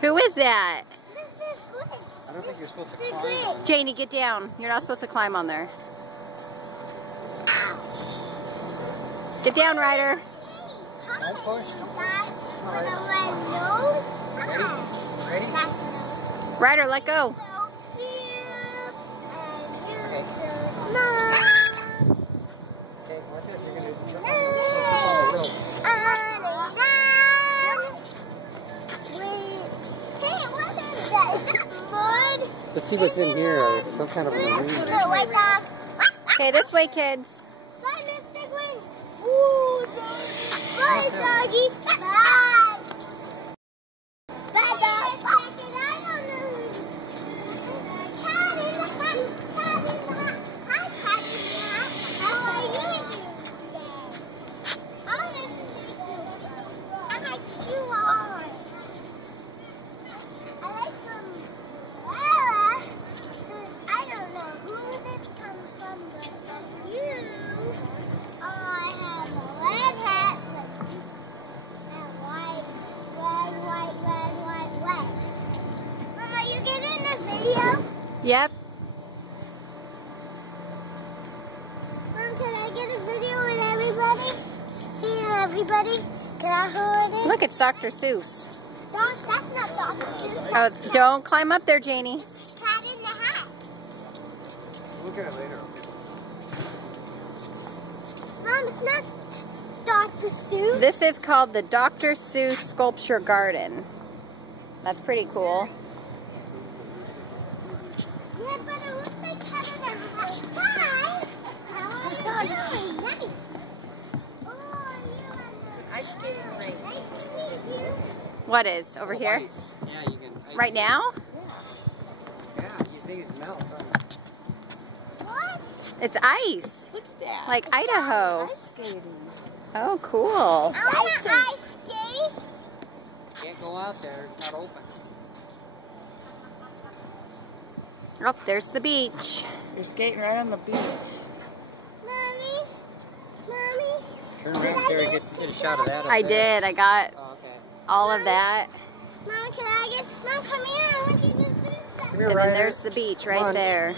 Who is that? I don't think you're supposed to climb. Janie, get down. You're not supposed to climb on there. Get down, Ryder. Don't push. Ready? Ryder, let go. Okay, watch it. You're going to jump on the rope. Let's see what's in here. Some kind of balloon. Okay, this way, kids. Bye, doggy. Bye. Bye, dog. Yep. Mom, can I get a video with everybody? See everybody? Can I hold it? Look, it's Dr. Seuss. That's not Dr. Seuss. Oh, don't climb up there, Janie. It's Cat in the Hat. Look at it later. Mom, it's not Dr. Seuss. This is called the Dr. Seuss Sculpture Garden. That's pretty cool. Yeah, but it looks like Cat in the Hat. Hi! How are you doing? Nice. Oh, It's an ice skating rink. nice to meet you. What is? Over here? Ice. Yeah, you can. Ice Right now? Yeah, you think it's melt. What? It's ice. Look at that. Like Idaho. Ice skating. Oh, cool. I want to ice skate. Can't go out there. It's not open. Oh, there's the beach. You're skating right on the beach. Mommy? Turn around there and get a shot of that. Up I there. did. I got Oh, okay. all of that. Mom, can I get... Mom, come here. I want you to do something. Come here, And then Ryder. there's the beach Come right on. there.